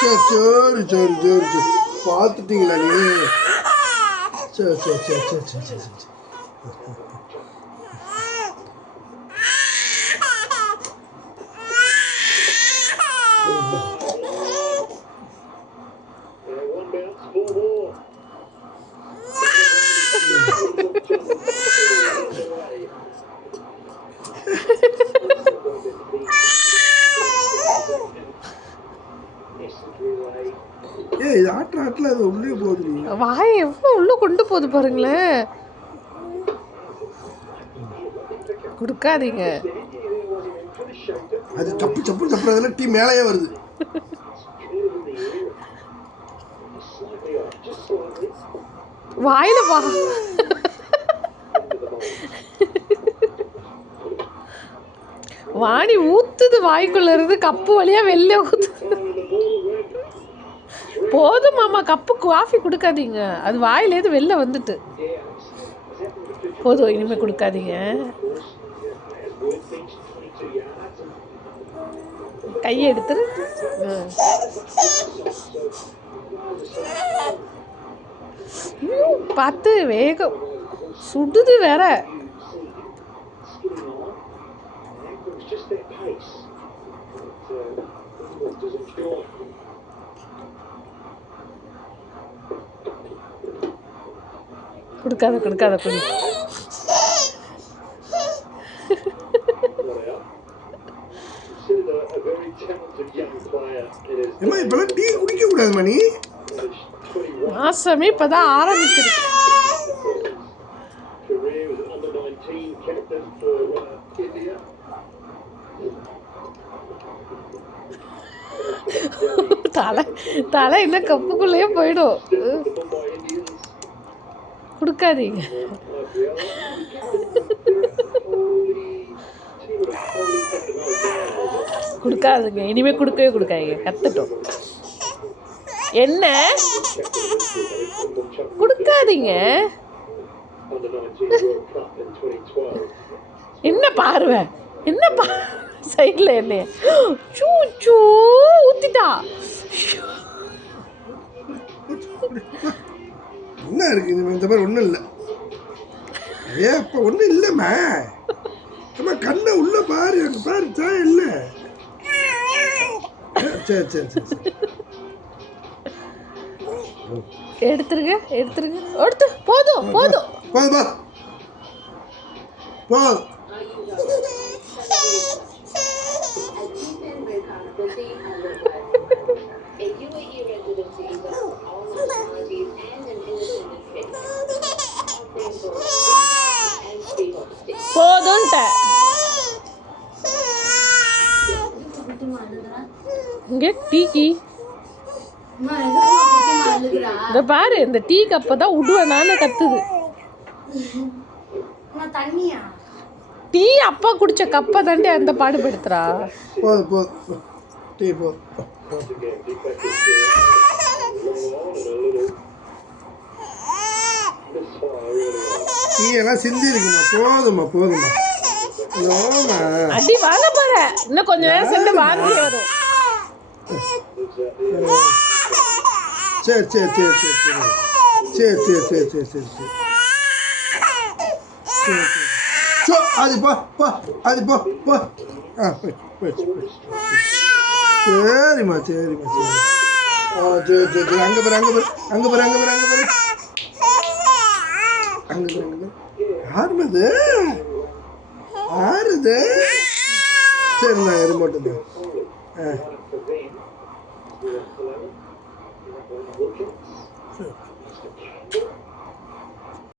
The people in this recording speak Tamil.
சரி சரி சரி சரி பார்த்துட்டீங்களா நீ? சரி சரி சரி சரி சரி சரி சரி ஏய் ஆட்டில் ஆட்டில் அது உள்ளே போகுது. வாய் எவ்வளோ உள்ளே கொண்டு போகுது பாருங்களேன். கொடுக்காதீங்க. அது தப்பு சப்பு தப்புறதுல டீ மேலேயே வருது. வாயில வா. வாணி ஊத்துது வாய்க்குள்ள இருந்து, கப்பு வழியா வெளில ஊத்துது. போதும் மாமா, கப்பு காஃபி கொடுக்காதீங்க, அது வாயிலேருந்து வெளில வந்துட்டு. போதும், இனிமே கொடுக்காதீங்க. கையை எடுத்துரு. பார்த்து, வேகம் சுடுது வேற. கொடுக்காத கொடுக்காத குடி. இப்பெல்லாம் டீ குடிக்க கூடாது மணி. மாசமே இப்பதான் ஆரம்பிக்குது. தலை தலை இன்னும் கப்புக்குள்ளேயே போயிடும். கொடுக்காதீங்க. கொடுக்காதுங்க, இனிமே கொடுக்கவே கொடுக்காதீங்க, கத்துட்டோம். என்ன கொடுக்காதீங்க. என்ன பார்வை, என்ன சைட்ல என்ன சூ ஊத்திட்டா. என்ன இருக்கு இந்த மாதிரி? ஒன்றும் இல்லை. ஏ அப்போ ஒன்றும் இல்லைம்மா. அம்மா கண்ணை உள்ள பாரு, அங்கே பாரு, சாயம் இல்லை. சரி சரி சரி சரி எடுத்துருங்க எடுத்துருங்க. எடுத்து போதும் போதும் போதுமா போதும். போதும்ட்ட. இங்க டீக்கு இந்த பாரு, இந்த டீ கப்பை தான் விடுவேனான்னு கத்துது. டீ அப்பா குடிச்ச கப்பை தாண்டி அந்த பாடுபடுத்துறா. போதும் போதும் டீ போதும். டீ எல்லாம் சிந்தி இருக்குமா? போதுமா போதுமா. அடி வாங்க போற. இன்னும் கொஞ்ச நேரம் சென்று வாந்தி வரும். சரி சரி சரி சரி சரி சரி சரி சரி சரி சரி சரி அது போ போ, அது போ போ. ஆ சரிம்மா சரிம்மா சரி. சரி சரி சரி. அங்கே பாரு அங்கே பாரு அங்கே பாரு அங்கே பாரு அங்கே பாரு அங்கே பாரு அங்கே பாரு. யாருமே அது ஆறுது. சரிண்ணா ரிமோட்டு தான். ஆ